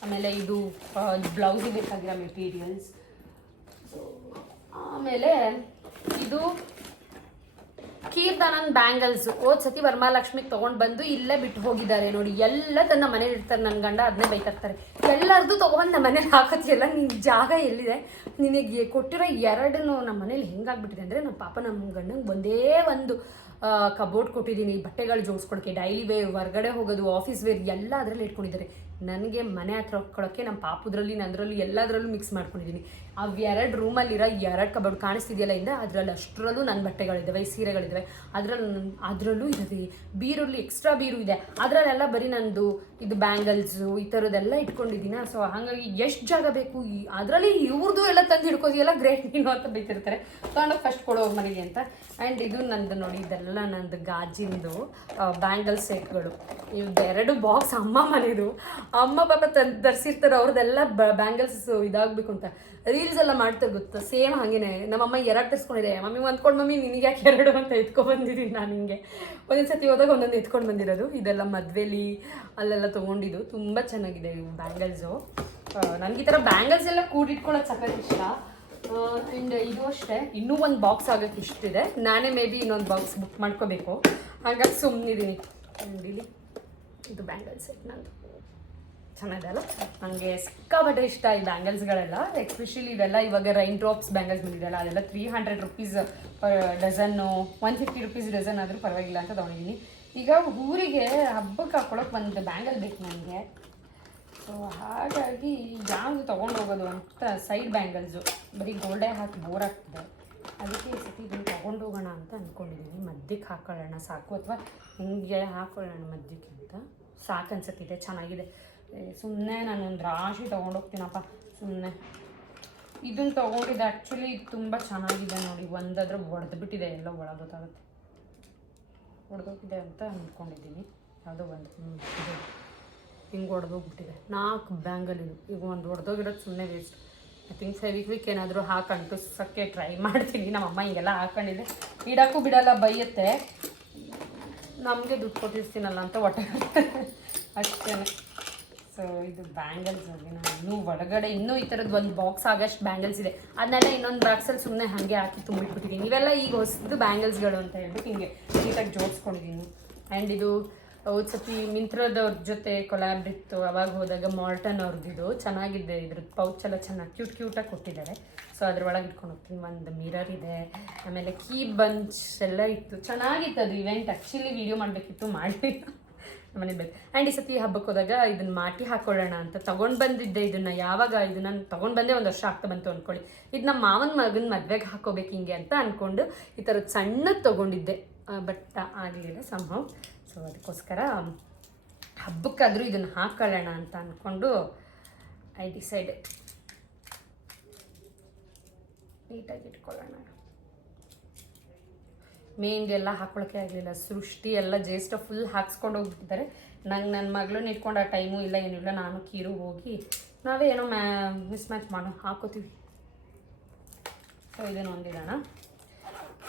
ಆಮೇಲೆ ಇದು ಬ್ಲೌಸಿಗೆ ಬೇಕಾಗಿರೋ ಮೆಟೀರಿಯಲ್ಸ್. ಆಮೇಲೆ ಇದು ಕೀರ್ತಾನನ್ ಬ್ಯಾಂಗಲ್ಸ್. ಹೋದ ಸತಿ ವರಮಹಾಲಕ್ಷ್ಮಿಗೆ ತೊಗೊಂಡು ಬಂದು ಇಲ್ಲೇ ಬಿಟ್ಟು ಹೋಗಿದ್ದಾರೆ ನೋಡಿ. ಎಲ್ಲ ತನ್ನ ಮನೇಲಿ ಇರ್ತಾರೆ, ನನ್ನ ಗಂಡ ಅದನ್ನೇ ಬೈತಾರ್ತಾರೆ. ಎಲ್ಲರದು ತೊಗೊಂಡು ನಮ್ಮ ಮನೇಲಿ ಹಾಕೋತಿಯಲ್ಲ, ನಿನ್ನ ಜಾಗ ಎಲ್ಲಿದೆ, ನಿನಗೆ ಕೊಟ್ಟಿರೋ ಎರಡನ್ನು ನಮ್ಮ ಮನೇಲಿ ಹೆಂಗಾಗ್ಬಿಟ್ಟಿದೆ ಅಂದರೆ, ನಮ್ಮ ಪಾಪ ನಮ್ಮ ಗಂಡಂಗೆ ಒಂದೇ ಒಂದು ಕಬೋರ್ಡ್ ಕೊಟ್ಟಿದ್ದೀನಿ ಬಟ್ಟೆಗಳು ಜೋಡಿಸ್ಕೊಳಕ್ಕೆ. ಡೈಲಿ ವೇರ್, ಹೊರಗಡೆ ಹೋಗೋದು, ಆಫೀಸ್ ವೇರ್ ಎಲ್ಲ ಅದರಲ್ಲಿ ಇಟ್ಕೊಂಡಿದ್ದಾರೆ. ನನಗೆ ಮನೆ ಹತ್ರ ಹೊಕ್ಕೊಳ್ಳೋಕ್ಕೆ ನಮ್ಮ ಪಾಪುದ್ರಲ್ಲಿ ನಂದರಲ್ಲಿ ಎಲ್ಲದರಲ್ಲೂ ಮಿಕ್ಸ್ ಮಾಡ್ಕೊಂಡಿದ್ದೀನಿ. ಅವೆರಡು ರೂಮಲ್ಲಿರೋ 2 ಕಬೋರ್ಡ್ ಕಾಣಿಸ್ತಿದೆಯಲ್ಲ ಇಂದ, ಅದರಲ್ಲಿ ಅಷ್ಟರಲ್ಲೂ ನನ್ನ ಬಟ್ಟೆಗಳಿದ್ದಾವೆ, ಸೀರೆಗಳಿದ್ದಾವೆ. ಅದರಲ್ಲೂ ಇದ್ದಾವೆ. ಬೀರಲ್ಲಿ ಎಕ್ಸ್ಟ್ರಾ ಬೀರು ಇದೆ, ಅದರಲ್ಲೆಲ್ಲ ಬರೀ ನಂದು ಇದು ಬ್ಯಾಂಗಲ್ಸು ಈ ಥರದ್ದೆಲ್ಲ ಇಟ್ಕೊಂಡಿದ್ದೀನಿ. ಸೊ ಹಾಗಾಗಿ ಎಷ್ಟು ಜಾಗ ಬೇಕು, ಅದರಲ್ಲಿ ಇವ್ರದ್ದು ಎಲ್ಲ ತಂದು ಹಿಡ್ಕೋದಿಯಲ್ಲ, ಗ್ರೇಟ್ ನೀನು ಅಂತ ಬೈತಿರ್ತಾರೆ. ತಗೊಂಡೋಗಿ ಫಸ್ಟ್ ಕೊಡೋರು ಮನೆಗೆ ಅಂತ. ಆ್ಯಂಡ್ ಇದು ನಂದು ನೋಡಿ, ಇದೆಲ್ಲ ನಂದು ಗಾಜಿಂದು ಬ್ಯಾಂಗಲ್ ಸೆಟ್ಗಳು. ಇವೆರಡು ಬಾಕ್ಸ್ ಅಮ್ಮ ಮನೆದು. ಅಮ್ಮ ಪಾಪ ತರಿಸಿರ್ತಾರೆ, ಅವ್ರದ್ದೆಲ್ಲ ಬ್ಯಾಂಗಲ್ಸ್ ಇದಾಗಬೇಕು ಅಂತ ರೀಲ್ಸ್ ಎಲ್ಲ ಮಾಡ್ತಾರೆ ಗೊತ್ತಾ. ಸೇಮ್ ಹಾಗೇನೆ ನಮ್ಮಮ್ಮ 2 ತರಿಸ್ಕೊಂಡಿದೆ. ಮಮ್ಮಿ ಒಂದ್ಕೊಂಡು ಮಮ್ಮಿ ನಿನಗೆ ಯಾಕೆ 2 ಅಂತ ಎತ್ಕೊಂಡ್ಬಂದಿದ್ದೀನಿ ನಾನು. ಹಿಂಗೆ ಒಂದೊಂದು ಸತಿ ಹೋದಾಗ ಒಂದೊಂದು ಎತ್ಕೊಂಡು ಬಂದಿರೋದು. ಇದೆಲ್ಲ ಮದುವೆಲಿ ಅಲ್ಲೆಲ್ಲ ತೊಗೊಂಡಿದ್ದು. ತುಂಬ ಚೆನ್ನಾಗಿದೆ ಇವು ಬ್ಯಾಂಗಲ್ಸು. ನನಗೆ ಈ ಥರ ಬ್ಯಾಂಗಲ್ಸ್ ಎಲ್ಲ ಕೂಡಿಟ್ಕೊಳ್ಳೋದು ಸಖತ್ ಇಷ್ಟ. ಆ್ಯಂಡ್ ಇದು ಅಷ್ಟೇ, ಇನ್ನೂ ಒಂದು ಬಾಕ್ಸ್ ಆಗೋಕ್ಕೆ ಇಷ್ಟಿದೆ. ನಾನೇ ಮೇ ಬಿ ಇನ್ನೊಂದು ಬಾಕ್ಸ್ ಬುಕ್ ಮಾಡ್ಕೋಬೇಕು, ಹಾಗಾಗಿ ಸುಮ್ಮನಿದ್ದೀನಿ. ಆ್ಯಂಡ್ ಇಲ್ಲಿ ಇದು ಬ್ಯಾಂಗಲ್ಸ್ ಸೆಟ್ ನಂದು ಚೆನ್ನಾಗಿದೆ ಅಲ್ಲ. ನನಗೆ ಸಿಕ್ಕಾಪಟ್ಟೆ ಇಷ್ಟ ಈ ಬ್ಯಾಂಗಲ್ಸ್ಗಳೆಲ್ಲ. ಎಸ್ಪೆಷಲಿ ಇವೆಲ್ಲ ಇವಾಗ ರೈನ್ ಡ್ರಾಪ್ಸ್ ಬ್ಯಾಂಗಲ್ಸ್ ಬಂದಿದೆಯಲ್ಲ, ಅದೆಲ್ಲ 300 rupees per dozen, 150 rupees dozen ಆದರೂ ಪರವಾಗಿಲ್ಲ ಅಂತ ತೊಗೊಂಡಿದ್ದೀನಿ. ಈಗ ಊರಿಗೆ ಹಬ್ಬಕ್ಕೆ ಹಾಕ್ಕೊಳಕ್ಕೆ ಒಂದು ಬ್ಯಾಂಗಲ್ ಬೇಕು ನನಗೆ. ಸೊ ಹಾಗಾಗಿ ಯಾವುದು ತೊಗೊಂಡು ಹೋಗೋದು ಅಂತ ಸೈಡ್ ಬ್ಯಾಂಗಲ್ಸು ಬರೀ ಗೋಲ್ಡೇ ಹಾಕಿ ಬೋರ್ ಆಗ್ತಿದೆ. ಅದಕ್ಕೆ ಈ ಸತಿ ಇದನ್ನು ತೊಗೊಂಡು ಹೋಗೋಣ ಅಂತ ಅಂದ್ಕೊಂಡಿದ್ದೀನಿ. ಮಧ್ಯಕ್ಕೆ ಹಾಕೊಳ್ಳೋಣ ಸಾಕು, ಅಥವಾ ಹಿಂಗೆ ಹಾಕೊಳ್ಳೋಣ ಮಧ್ಯಕ್ಕೆ ಅಂತ ಸಾಕು ಅನ್ಸುತ್ತಿದೆ. ಚೆನ್ನಾಗಿದೆ. ಸುಮ್ಮನೆ ನಾನೊಂದು ರಾಶಿ ತೊಗೊಂಡೋಗ್ತೀನಪ್ಪ ಸುಮ್ಮನೆ. ಇದನ್ನು ತೊಗೊಂಡಿದ್ದೆ ಆ್ಯಕ್ಚುಲಿ ತುಂಬ ಚೆನ್ನಾಗಿದೆ ನೋಡಿ. ಒಂದಾದ್ರೂ ಒಡೆದ್ಬಿಟ್ಟಿದೆ, ಎಲ್ಲ ಒಳಗೆ ಗೊತ್ತಾಗುತ್ತೆ, ಒಡೆದೋಗಿದೆ ಅಂತ ಅಂದ್ಕೊಂಡಿದ್ದೀನಿ. ಯಾವುದೋ ಒಂದು ಇದು ಹಿಂಗೆ ಒಡೆದೋಗ್ಬಿಟ್ಟಿದೆ. 4 ಬ್ಯಾಂಗಲ್ ಇದು. ಈಗ ಒಂದು ಒಡೆದೋಗಿರೋದು ಸುಮ್ಮನೆ ವೇಸ್ಟ್. ಐ ಥಿಂಕ್ ಫೆವಿಕ್ವಿಕ್ ಏನಾದರೂ ಹಾಕಿ ಅಂಟಿಸೋಕ್ಕೆ ಟ್ರೈ ಮಾಡ್ತೀನಿ. ನಮ್ಮಮ್ಮ ಹಿಂಗೆಲ್ಲ ಹಾಕೊಂಡಿದ್ರೆ ಇಡೋಕ್ಕೂ ಬಿಡಲ್ಲ, ಬೈಯುತ್ತೆ. ನಮಗೆ ದುಡ್ಡು ಕೊಟ್ಟಿರ್ತೀನಲ್ಲ ಅಂತ ಹೊಟ್ಟೆ ಅಷ್ಟೇ. ಸೊ ಇದು ಬ್ಯಾಂಗಲ್ಸ್ ಹೋಗಿ ನಾನು ಇನ್ನೂ ಒಳಗಡೆ ಇನ್ನೂ ಈ ಥರದ್ದು ಒಂದು ಬಾಕ್ಸ್ ಆಗಷ್ಟು ಬ್ಯಾಂಗಲ್ಸ್ ಇದೆ. ಅದನ್ನೆಲ್ಲ ಇನ್ನೊಂದು ಬಾಕ್ಸಲ್ಲಿ ಸುಮ್ಮನೆ ಹಾಗೆ ಹಾಕಿ ತುಂಬಿಟ್ಬಿಟ್ಟಿದ್ದೀನಿ. ಇವೆಲ್ಲ ಈಗ ಹೊಸದು ಬ್ಯಾಂಗಲ್ಸ್ಗಳು ಅಂತ ಹೇಳ್ಬಿಟ್ಟು ಹಿಂಗೆ ನೀಟಾಗಿ ಜೋಡಿಸ್ಕೊಂಡಿದ್ದೀನಿ. ಆ್ಯಂಡ್ ಇದು ಒಂದು ಸತಿ ಮಿಂತ್ರದವ್ರ ಜೊತೆ ಕೊಲ್ಯಾಬ್ ಇತ್ತು, ಅವಾಗ ಹೋದಾಗ ಮಾರ್ಟನ್ ಅವ್ರದ್ದು ಚೆನ್ನಾಗಿದೆ. ಇದ್ರದ್ದು ಪೌಚ್ ಎಲ್ಲ ಚೆನ್ನಾಗಿ ಕ್ಯೂಟಾಗಿ ಕೊಟ್ಟಿದ್ದಾರೆ. ಸೊ ಅದ್ರೊಳಗೆ ಇಟ್ಕೊಂಡು ಹೋಗ್ತೀನಿ. ಒಂದು ಮಿರರ್ ಇದೆ, ಆಮೇಲೆ ಕೀ ಬಂಚ್ ಎಲ್ಲ ಇತ್ತು. ಚೆನ್ನಾಗಿತ್ತು ಅದು ಇವೆಂಟ್. ಆ್ಯಕ್ಚುಲಿ ವೀಡಿಯೋ ಮಾಡಬೇಕಿತ್ತು, ಮಾಡಲಿಲ್ಲ, ಮನೆ ಬೇಕು. ಆ್ಯಂಡ್ ಈ ಸತಿ ಹಬ್ಬಕ್ಕೆ ಹೋದಾಗ ಇದನ್ನು ಮಾಟಿ ಹಾಕೊಳ್ಳೋಣ ಅಂತ ತೊಗೊಂಡು ಬಂದಿದ್ದೆ. ಇದನ್ನು ಯಾವಾಗ ಇದು ನಾನು ತೊಗೊಂಡು ಬಂದೇ ಒಂದು ವರ್ಷ ಆಗ್ತಾ ಬಂತು ಅಂದ್ಕೊಳ್ಳಿ. ಇದು ನಮ್ಮ ಮಾವನ ಮಗನ ಮದುವೆಗೆ ಹಾಕೋಬೇಕು ಹಿಂಗೆ ಅಂತ ಅಂದ್ಕೊಂಡು ಈ ಥರದ್ದು ಸಣ್ಣದು ತೊಗೊಂಡಿದ್ದೆ. ಬಟ್ ಆಗಲಿಲ್ಲ ಸಂಭವ. ಸೊ ಅದಕ್ಕೋಸ್ಕರ ಹಬ್ಬಕ್ಕಾದರೂ ಇದನ್ನು ಹಾಕೊಳ್ಳೋಣ ಅಂತ ಅಂದ್ಕೊಂಡು ಐ ಡಿಸೈಡ್ ನೀಟಾಗಿ ಇಟ್ಕೊಳ್ಳೋಣ. ಮೇನ್ಗೆ ಎಲ್ಲ ಹಾಕೊಳ್ಳೋಕ್ಕೆ ಆಗಲಿಲ್ಲ. ಸೃಷ್ಟಿ ಎಲ್ಲ ಜೇಸ್ಟ್ ಫುಲ್ ಹಾಕ್ಸ್ಕೊಂಡು ಹೋಗ್ಬಿಟ್ಟಿದ್ದಾರೆ. ನಂಗೆ ನನ್ನ ಮಗಳನ್ನ ಇಟ್ಕೊಂಡು ಆ ಟೈಮು ಇಲ್ಲ ಏನಿಲ್ಲ. ನಾನು ಕೀರು ಹೋಗಿ ನಾವೇ ಏನೋ ಮಿಸ್ ಮ್ಯಾಚ್ ಮಾಡೋ ಹಾಕೋತೀವಿ. ಸೊ ಇದನ್ನು ಹೊಂದಿರೋಣ.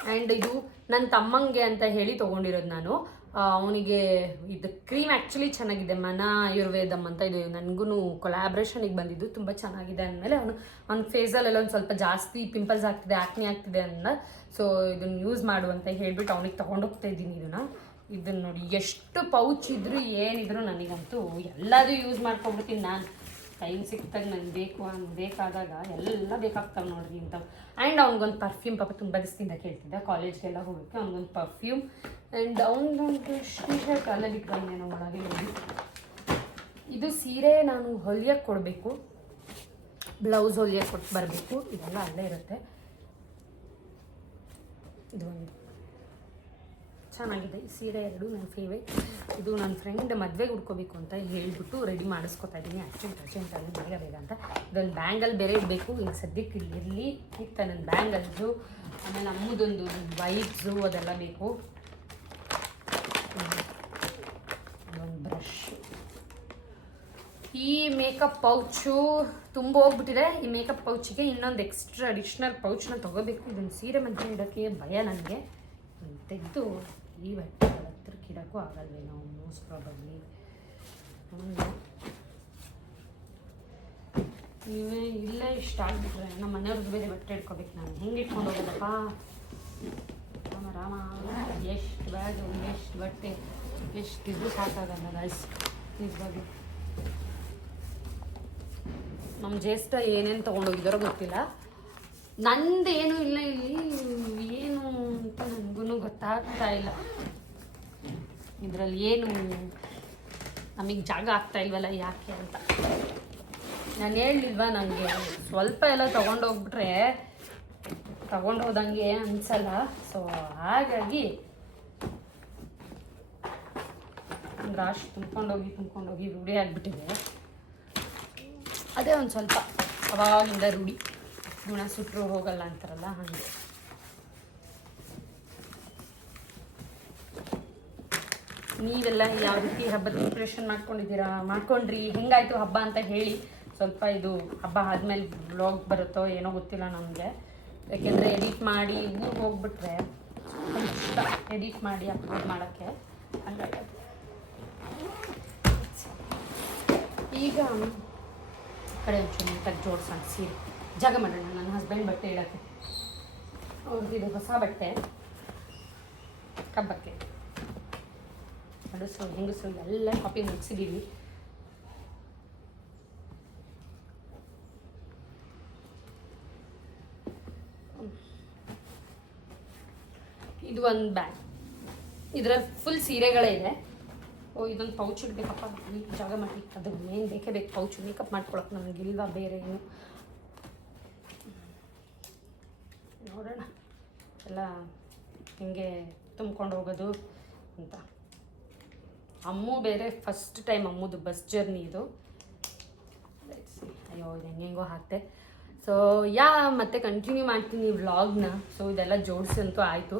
ಆ್ಯಂಡ್ ಇದು ನನ್ನ ತಮ್ಮಂಗೆ ಅಂತ ಹೇಳಿ ತೊಗೊಂಡಿರೋದು ನಾನು. ಅವನಿಗೆ ಇದು ಕ್ರೀಮ್ ಆ್ಯಕ್ಚುಲಿ ಚೆನ್ನಾಗಿದೆ, ಮನ ಆಯುರ್ವೇದಮ್ ಅಂತ. ಇದು ನನಗೂ ಕೊಲ್ಯಾಬ್ರೇಷನಿಗೆ ಬಂದಿದ್ದು, ತುಂಬ ಚೆನ್ನಾಗಿದೆ ಅಂದಮೇಲೆ ಅವ್ನ ಫೇಸಲ್ಲೆಲ್ಲ ಒಂದು ಸ್ವಲ್ಪ ಜಾಸ್ತಿ ಪಿಂಪಲ್ಸ್ ಆಗ್ತಿದೆ, ಆ್ಯಕ್ನಿ ಆಗ್ತಿದೆ ಅನ್ನೋ. ಸೊ ಇದನ್ನು ಯೂಸ್ ಮಾಡು ಅಂತ ಹೇಳ್ಬಿಟ್ಟು ಅವನಿಗೆ ತೊಗೊಂಡೋಗ್ತಾ ಇದ್ದೀನಿ. ಇದನ್ನು ನೋಡಿ ಎಷ್ಟು ಪೌಚ್ ಇದ್ದರೂ ಏನಿದ್ರು ನನಗಂತೂ ಎಲ್ಲದೂ ಯೂಸ್ ಮಾಡ್ಕೊಂಡ್ಬಿಡ್ತೀನಿ ನಾನು. ಟೈಮ್ ಸಿಕ್ತಾಗ ನನಗೆ ಬೇಕಾದಾಗ ಎಲ್ಲ ಬೇಕಾಗ್ತಾವೆ ನೋಡ್ರಿ ಇಂಥವು. ಆ್ಯಂಡ್ ಅವ್ನಿಗೊಂದು ಪರ್ಫ್ಯೂಮ್, ಪಾಪ ತುಂಬ ದಿವಸದಿಂದ ಕೇಳ್ತಿದ್ದೆ, ಕಾಲೇಜ್ಗೆಲ್ಲ ಹೋಗೋಕ್ಕೆ ಅವ್ನಿಗೊಂದು ಪರ್ಫ್ಯೂಮ್. ಆ್ಯಂಡ್ ಅವ್ನಿಗೊಂದು ಟೀ ಶರ್ಟ್ ಅಲ್ಲೇ ಬಿಟ್ಕೊಂಡೇನೋ ಒಳಗೆ ನೋಡಿ. ಇದು ಸೀರೆ ನಾನು ಹೊಲಿಯಕ್ಕೆ ಕೊಡಬೇಕು, ಬ್ಲೌಸ್ ಹೊಲಿಯಕ್ಕೆ ಕೊಟ್ಟು ಬರಬೇಕು. ಇದೆಲ್ಲ ಅಲ್ಲೇ ಇರುತ್ತೆ. ಇದು ಒಂದು ಚೆನ್ನಾಗಿದೆ ಈ ಸೀರೆ, ಎರಡು ನನ್ನ ಫೇವ್ರೇಟ್. ಇದು ನನ್ನ ಫ್ರೆಂಡ್ ಮದುವೆಗೆ ಉಡ್ಕೋಬೇಕು ಅಂತ ಹೇಳ್ಬಿಟ್ಟು ರೆಡಿ ಮಾಡಿಸ್ಕೊತಾ ಇದ್ದೀನಿ. ಅರ್ಜೆಂಟಲ್ಲಿ ಬೇಗ ಅಂತ. ಇದೊಂದು ಬ್ಯಾಂಗಲ್ ಬೇರೆ ಇಡಬೇಕು. ಈಗ ಸದ್ಯಕ್ಕೆ ಇರಲಿ ಇತ್ತು ನನ್ನ ಬ್ಯಾಂಗಲ್ಸು. ಆಮೇಲೆ ನಮ್ಮದೊಂದು ವೈಪ್ಸು ಅದೆಲ್ಲ ಬೇಕು. ಒಂದು ಬ್ರಷ್. ಈ ಮೇಕಪ್ ಪೌಚು ತುಂಬ ಹೋಗ್ಬಿಟ್ಟಿದೆ. ಈ ಮೇಕಪ್ ಪೌಚಿಗೆ ಇನ್ನೊಂದು ಎಕ್ಸ್ಟ್ರಾ ಅಡಿಷ್ನಲ್ ಪೌಚ್ನ ತೊಗೋಬೇಕು. ಇದನ್ನು ಸೀರೆ ಮಧ್ಯೆ ಇಡೋಕ್ಕೆ ಭಯ ನನಗೆ. ತೆಗೆದು ಈ ಬಟ್ಟೆಗಳ ಹತ್ರಕ್ಕೆ ಇಡೋಕ್ಕೂ ಆಗಲ್ವೇನೋ ಮೋಸ್ಟ್ ಪ್ರಾಬಬ್ಲಿ. ನೀವೇ ಇಲ್ಲೇ ಇಷ್ಟ ಆಗಿಬಿಟ್ರೆ ನಮ್ಮ ಮನೆಯವ್ರಿಗೆ ಬೇರೆ ಬಟ್ಟೆ ಇಟ್ಕೋಬೇಕು. ನಾನು ಹೆಂಗೆ ಇಟ್ಕೊಂಡು ಹೋಗೋದಪ್ಪ ರಾಮ. ಎಷ್ಟು ಬ್ಯಾಗು, ಎಷ್ಟು ಬಟ್ಟೆ, ಎಷ್ಟಿದ್ರು ಸಾಕಾಗಲ್ಲ ಗೈಸ್ ನಿಜವಾಗಿ. ನಮ್ಮ ಜ್ಯೇಷ್ಠ ಏನೇನು ತೊಗೊಂಡೋಗಿದ್ದಾರೋ ಗೊತ್ತಿಲ್ಲ. ನಂದೇನು ಇಲ್ಲ ಇಲ್ಲಿ, ಏನು ಅಂತ ನನಗೂ ಗೊತ್ತಾಗ್ತಾ ಇಲ್ಲ. ಇದರಲ್ಲಿ ಏನು ನಮಗೆ ಜಾಗ ಆಗ್ತಾ ಇಲ್ವಲ್ಲ ಯಾಕೆ ಅಂತ. ನಾನು ಹೇಳಲಿಲ್ವಾ, ನನಗೆ ಸ್ವಲ್ಪ ಎಲ್ಲ ತೊಗೊಂಡೋಗ್ಬಿಟ್ರೆ ತೊಗೊಂಡೋದಂಗೆ ಅನಿಸಲ್ಲ. ಸೊ ಹಾಗಾಗಿ ರಾಶಿ ತುಂಬ್ಕೊಂಡೋಗಿ ರೂಢಿ ಆಗಿಬಿಟ್ಟಿದೆ. ಅದೇ ಒಂದು ಸ್ವಲ್ಪ ಅವಾಗಿಂದ ರೂಢಿ. ಗುಣ ಸುಟ್ಟರು ಹೋಗಲ್ಲ ಅಂತಾರಲ್ಲ ಹಾಗೆ. ನೀವೆಲ್ಲ ಯಾವ ರೀತಿ ಹಬ್ಬದ ಪ್ರಿಪ್ರೇಷನ್ ಮಾಡ್ಕೊಂಡ್ರಿ, ಹೆಂಗಾಯ್ತು ಹಬ್ಬ ಅಂತ ಹೇಳಿ. ಸ್ವಲ್ಪ ಇದು ಹಬ್ಬ ಆದಮೇಲೆ ವ್ಲಾಗ್ ಬರುತ್ತೋ ಏನೋ ಗೊತ್ತಿಲ್ಲ ನಮಗೆ. ಯಾಕೆಂದರೆ ಎಡಿಟ್ ಮಾಡಿ ಊರಿಗೆ ಹೋಗ್ಬಿಟ್ರೆ ಇಷ್ಟ ಎಡಿಟ್ ಮಾಡಿ ಅಪ್ಲೋಡ್ ಮಾಡೋಕ್ಕೆ. ಹಂಗಾಗಿ ಈಗ ಕಡೆ ಒಂಚೂರು ನೀಟಾಗಿ ಜೋಡಿಸೋಣ ಸೀರೆ. ಜಾಗ ಮಾಡೋಣ. ನನ್ನ ಹಸ್ಬೆಂಡ್ ಬಟ್ಟೆ ಇಡೋಕ್ಕೆ ಅವ್ರದ್ದು ಹೊಸ ಬಟ್ಟೆ ಹಬ್ಬಕ್ಕೆ. ಗಂಡಸರು ಹೆಂಗಸರು ಎಲ್ಲ ಕಾಪಿ ಮುಗಿಸಿದ್ದೀವಿ. ಇದು ಒಂದು ಬ್ಯಾಗ್, ಇದರಲ್ಲಿ ಫುಲ್ ಸೀರೆಗಳೇ ಇದೆ. ಇದೊಂದು ಪೌಚ್ ಇಡಬೇಕಪ್ಪ, ಜಾಗ ಮಾಡಿ. ಅದು ಏನು ಬೇಕೇ ಬೇಕು ಪೌಚ್, ಮೇಕಪ್ ಮಾಡ್ಕೊಳಕ್ಕೆ ನನಗಿಲ್ವಾ ಬೇರೆ ಏನು. ನೋಡೋಣ ಎಲ್ಲ ಹಿಂಗೆ ತುಂಬ್ಕೊಂಡು ಹೋಗೋದು ಅಂತ. ಅಮ್ಮು ಬೇರೆ ಫಸ್ಟ್ ಟೈಮ್ ಅಮ್ಮದು ಬಸ್ ಜರ್ನಿ ಇದು. ಅಯ್ಯೋ ಇದು ಹೆಂಗೆಂಗೋ ಹಾಕ್ತೆ. ಸೊ ಮತ್ತೆ ಕಂಟಿನ್ಯೂ ಮಾಡ್ತೀನಿ ವ್ಲಾಗ್ನ. ಸೊ ಇದೆಲ್ಲ ಜೋಡಿಸಂತೂ ಆಯಿತು.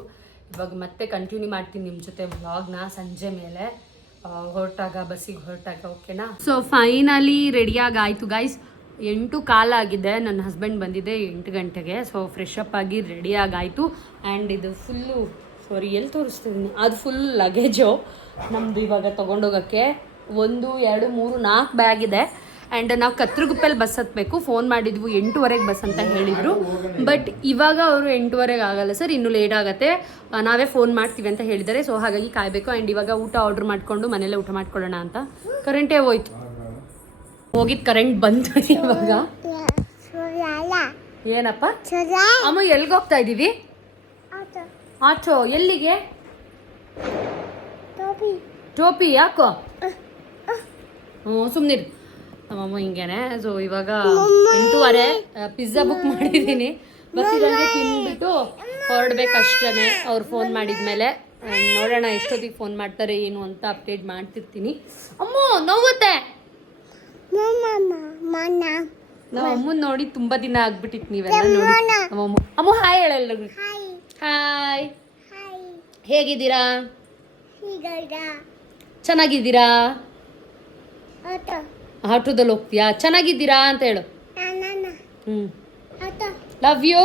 ಇವಾಗ ಮತ್ತೆ ಕಂಟಿನ್ಯೂ ಮಾಡ್ತೀನಿ ನಿಮ್ಮ ಜೊತೆ ವ್ಲಾಗ್ನ ಸಂಜೆ ಮೇಲೆ ಬಸ್ಸಿಗೆ ಹೊರಟಾಗ. ಓಕೆನಾ? ಸೊ ಫೈನಲಿ ರೆಡಿಯಾಗಿ ಆಯಿತು ಗೈಸ್. 8:15 ಆಗಿದೆ. ನನ್ನ ಹಸ್ಬೆಂಡ್ ಬಂದಿದ್ದೆ 8 ಗಂಟೆಗೆ. ಸೊ ಫ್ರೆಶ್ ಅಪ್ ಆಗಿ ರೆಡಿಯಾಗಾಯಿತು. ಆ್ಯಂಡ್ ಇದು ಫುಲ್ಲು ಎಲ್ಲಿ ತೋರಿಸ್ತಿದ್ದೀನಿ, ಅದು ಫುಲ್ ಲಗೇಜು ನಮ್ಮದು ಇವಾಗ ತೊಗೊಂಡೋಗೋಕ್ಕೆ. 1 2 3 4 ಬ್ಯಾಗ್ ಇದೆ. ಆ್ಯಂಡ್ ನಾವು ಕತ್ರಗುಪ್ಪೆಲ್ಲಿ ಬಸ್ ಹತ್ತಬೇಕು. ಫೋನ್ ಮಾಡಿದ್ವು 8:30 ಬಸ್ ಅಂತ ಹೇಳಿದರು. ಬಟ್ ಇವಾಗ ಅವರು 8:30 ಆಗಲ್ಲ ಸರ್, ಇನ್ನೂ ಲೇಟ್ ಆಗುತ್ತೆ, ನಾವೇ ಫೋನ್ ಮಾಡ್ತೀವಿ ಅಂತ ಹೇಳಿದ್ದಾರೆ. ಸೊ ಹಾಗಾಗಿ ಕಾಯಬೇಕು. ಆ್ಯಂಡ್ ಇವಾಗ ಊಟ ಆರ್ಡ್ರ್ ಮಾಡಿಕೊಂಡು ಮನೇಲೆ ಊಟ ಮಾಡ್ಕೊಳ್ಳೋಣ ಅಂತ. ಕರೆಂಟೇ ಹೋಯ್ತು, ಹೋಗಿದ್ದು ಕರೆಂಟ್ ಬಂತು ಇವಾಗ. ಏನಪ್ಪ ಅಮ್ಮ, ಎಲ್ಲಿಗೆ ಹೋಗ್ತಾ ಇದ್ದೀವಿ? ಆಚೋ. ಎಲ್ಲಿಗೆ? ಟೋಪಿ ಯಾಕೋ? ಸುಮ್ಮನಿರು ನಮ್ಮಮ್ಮ ಹಿಂಗೇನೆ. ಸೊ ಇವಾಗ 8:30 ಪಿಜ್ಜಾ ಬುಕ್ ಮಾಡಿದ್ದೀನಿ. ಬರ್ತಿದಂಗೆ ತಿಂದ್ಬಿಟ್ಟು ಹೊರಡ್ಬೇಕಷ್ಟೇ. ಅವ್ರು ಫೋನ್ ಮಾಡಿದ್ಮೇಲೆ ನೋಡೋಣ ಎಷ್ಟೊತ್ತಿಗೆ ಫೋನ್ ಮಾಡ್ತಾರೆ ಏನು ಅಂತ ಅಪ್ಡೇಟ್ ಮಾಡ್ತಿರ್ತೀನಿ. ಅಮ್ಮ ನೋವುತ್ತೆ. ನಾವು ಅಮ್ಮನ ನೋಡಿ ತುಂಬಾ ದಿನ ಆಗ್ಬಿಟ್ಟಿತ್ತು, ನೀವೆಲ್ಲ ನೋಡಿ. ನಮ್ಮಮ್ಮ ಅಮ್ಮ ಹಾಯ್ ಹೇಳಲ್ಲ. ಹಾಯ್, ಹೇಗಿದ್ದೀರಾ? ಚೆನ್ನಾಗಿದ್ದೀರಾ? ಆಟೋದಲ್ಲಿ ಹೋಗ್ತೀಯಾ? ಚೆನ್ನಾಗಿದ್ದೀರಾ ಅಂತ ಹೇಳು. Love you.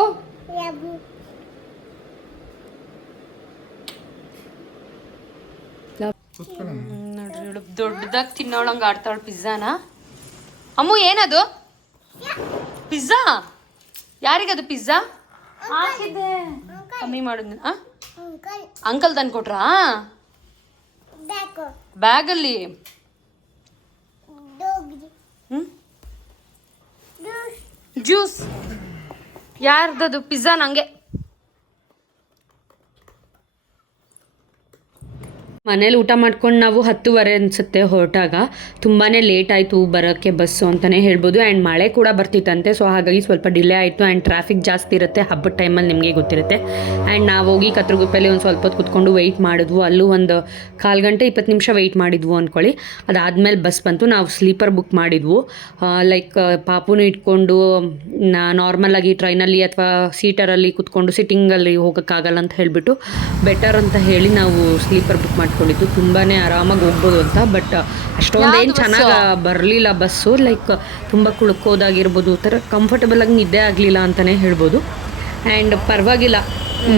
ನೋಡ್ರಿ ದೊಡ್ಡದಾಗಿ ತಿನ್ನೋಳಂಗೆ ಆಡ್ತಾಳು ಪಿಜ್ಜಾನ. ಅಮ್ಮು ಏನದು? ಪಿಜ್ಜಾ? ಯಾರಿಗದು ಪಿಜ್ಜಾ? ಹಾಕಿದ್ದೆ, ಕಮ್ಮಿ ಮಾಡಿದ್ನ. ಅಂಕಲ್ ತಂದು ಕೊಟ್ರಾ ಬ್ಯಾಗಲ್ಲಿ? ಜ್ಯೂಸ್ ಯಾರ್ದದು? ಪಿಜ್ಜಾ ನಂಗೆ. ಮನೇಲಿ ಊಟ ಮಾಡ್ಕೊಂಡು ನಾವು 10:30 ಅನಿಸುತ್ತೆ ಹೊರಟಾಗ. ತುಂಬಾ ಲೇಟ್ ಆಯಿತು ಬರೋಕ್ಕೆ ಬಸ್ಸು ಅಂತಲೇ ಹೇಳ್ಬೋದು. ಆ್ಯಂಡ್ ಮಳೆ ಕೂಡ ಬರ್ತಿತ್ತಂತೆ. ಸೊ ಹಾಗಾಗಿ ಸ್ವಲ್ಪ ಡಿಲೇ ಆಯಿತು. ಆ್ಯಂಡ್ ಟ್ರಾಫಿಕ್ ಜಾಸ್ತಿ ಇರುತ್ತೆ ಹಬ್ಬದ ಟೈಮಲ್ಲಿ, ನಿಮಗೆ ಗೊತ್ತಿರುತ್ತೆ. ಆ್ಯಂಡ್ ನಾವು ಹೋಗಿ ಕತ್ರಗುಪ್ಪೆಯಲ್ಲಿ ಒಂದು ಸ್ವಲ್ಪ ಹೊತ್ತು ಕುತ್ಕೊಂಡು ವೆಯ್ಟ್ ಮಾಡಿದ್ವು. ಅಲ್ಲೂ ಒಂದು 1/4 ಗಂಟೆ 20 ನಿಮಿಷ ವೆಯ್ಟ್ ಮಾಡಿದ್ವು ಅಂದ್ಕೊಳ್ಳಿ. ಅದಾದಮೇಲೆ ಬಸ್ ಬಂತು. ನಾವು ಸ್ಲೀಪರ್ ಬುಕ್ ಮಾಡಿದ್ವು. ಲೈಕ್ ಪಾಪುನು ಇಟ್ಕೊಂಡು ನಾರ್ಮಲಾಗಿ ಟ್ರೈನಲ್ಲಿ ಅಥವಾ ಸೀಟರಲ್ಲಿ ಕುತ್ಕೊಂಡು ಸಿಟ್ಟಿಂಗಲ್ಲಿ ಹೋಗೋಕ್ಕಾಗಲ್ಲ ಅಂತ ಹೇಳಿಬಿಟ್ಟು ಬೆಟರ್ ಅಂತ ಹೇಳಿ ನಾವು ಸ್ಲೀಪರ್ ಬುಕ್ ಮಾಡ್ಕೊಂಡಿದ್ದು. ತುಂಬಾ ಆರಾಮಾಗಿ ಹೋಗ್ಬೋದು ಅಂತ. ಬಟ್ ಅಷ್ಟೊಂದೇನು ಚೆನ್ನಾಗಿ ಬರಲಿಲ್ಲ ಬಸ್ಸು. ಲೈಕ್ ತುಂಬ ಕುಳ್ಕೋದಾಗಿರ್ಬೋದು, ಥರ ಕಂಫರ್ಟಬಲಾಗಿ ನಿದ್ದೆ ಆಗಲಿಲ್ಲ ಅಂತಲೇ ಹೇಳ್ಬೋದು. ಆ್ಯಂಡ್ ಪರವಾಗಿಲ್ಲ,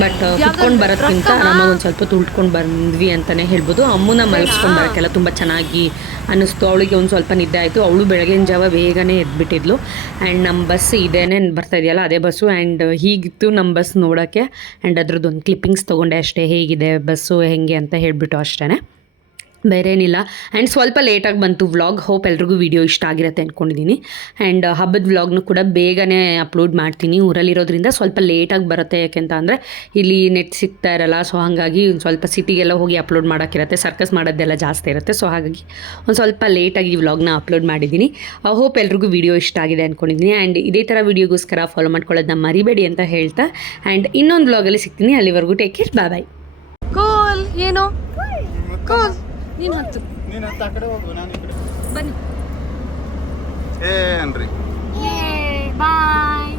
ಬಟ್ ಕುತ್ಕೊಂಡು ಬರೋದ್ಕಿಂತ ಆರಾಮಾಗಿ ಒಂದು ಸ್ವಲ್ಪ ಉಳ್ಕೊಂಡು ಬಂದ್ವಿ ಅಂತಲೇ ಹೇಳ್ಬೋದು. ಅಮ್ಮನ ಮಲಗಿಸ್ಕೊಂಡು ಬರೋಕ್ಕೆಲ್ಲ ತುಂಬ ಚೆನ್ನಾಗಿ ಅನ್ನಿಸ್ತು. ಅವಳಿಗೆ ಒಂದು ಸ್ವಲ್ಪ ನಿದ್ದೆ ಆಯಿತು. ಅವಳು ಬೆಳಗಿನ ಜಾವ ಬೇಗನೆ ಎದ್ಬಿಟ್ಟಿದ್ಲು. ಆ್ಯಂಡ್ ನಮ್ಮ ಬಸ್ ಇದೇನೆ ಬರ್ತಾ ಇದೆಯಲ್ಲ ಅದೇ ಬಸ್ಸು. ಆ್ಯಂಡ್ ಹೀಗಿತ್ತು ನಮ್ಮ ಬಸ್ ನೋಡೋಕ್ಕೆ. ಆ್ಯಂಡ್ ಅದ್ರದ್ದು ಒಂದು ಕ್ಲಿಪ್ಪಿಂಗ್ಸ್ ತೊಗೊಂಡೆ ಅಷ್ಟೇ, ಹೇಗಿದೆ ಬಸ್ಸು ಹೆಂಗೆ ಅಂತ ಹೇಳಿಬಿಟ್ಟು ಅಷ್ಟೇ, ಬೇರೆ ಏನಿಲ್ಲ. ಆ್ಯಂಡ್ ಸ್ವಲ್ಪ ಲೇಟಾಗಿ ಬಂತು ವ್ಲಾಗ್. ಹೋಪ್ ಎಲ್ರಿಗೂ ವಿಡಿಯೋ ಇಷ್ಟ ಆಗಿರುತ್ತೆ ಅಂದ್ಕೊಂಡಿದ್ದೀನಿ. ಆ್ಯಂಡ್ ಹಬ್ಬದ ವ್ಲಾಗ್ನು ಕೂಡ ಬೇಗನೆ ಅಪ್ಲೋಡ್ ಮಾಡ್ತೀನಿ. ಊರಲ್ಲಿರೋದ್ರಿಂದ ಸ್ವಲ್ಪ ಲೇಟಾಗಿ ಬರುತ್ತೆ, ಯಾಕೆಂತ ಅಂದರೆ ಇಲ್ಲಿ ನೆಟ್ ಸಿಗ್ತಾ ಇರಲ್ಲ. ಸೊ ಹಾಗಾಗಿ ಒಂದು ಸ್ವಲ್ಪ ಸಿಟಿಗೆಲ್ಲ ಹೋಗಿ ಅಪ್ಲೋಡ್ ಮಾಡೋಕ್ಕಿರುತ್ತೆ, ಸರ್ಕಸ್ ಮಾಡೋದೆಲ್ಲ ಜಾಸ್ತಿ ಇರುತ್ತೆ. ಸೊ ಹಾಗಾಗಿ ಒಂದು ಸ್ವಲ್ಪ ಲೇಟಾಗಿ ಈ ವ್ಲಾಗ್ನ ಅಪ್ಲೋಡ್ ಮಾಡಿದ್ದೀನಿ. ಹೋಪ್ ಎಲ್ರಿಗೂ ವಿಡಿಯೋ ಇಷ್ಟ ಆಗಿದೆ ಅಂದ್ಕೊಂಡಿದ್ದೀನಿ. ಆ್ಯಂಡ್ ಇದೇ ಥರ ವಿಡಿಯೋಗೋಸ್ಕರ ಫಾಲೋ ಮಾಡ್ಕೊಳ್ಳೋದನ್ನ ಮರಿಬೇಡಿ ಅಂತ ಹೇಳ್ತಾ, ಆ್ಯಂಡ್ ಇನ್ನೊಂದು ವ್ಲಾಗಲ್ಲಿ ಸಿಗ್ತೀನಿ. ಅಲ್ಲಿವರೆಗೂ ಟೇಕ್ ಕೇರ್, ಬಾಯ್ ಬಾಯ್. ಕೋಲ್ ಏನು ಕೋಲ್ ನೀನು ಹತ್ತು, ಆ ಕಡೆ ಹೋಗು, ನಾನು ಈ ಕಡೆ ಬನ್ನಿ. ಏನ್ರಿ ಬಾಯ್.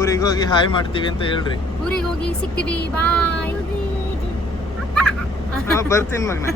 ಊರಿಗೆ ಹೋಗಿ ಹಾಯ್ ಮಾಡ್ತೀವಿ ಅಂತ ಹೇಳ್ರಿ. ಊರಿಗೆ ಹೋಗಿ ಸಿಗ್ತೀವಿ, ಬಾಯ್. ಬರ್ತೀನಿ ಮಗನ.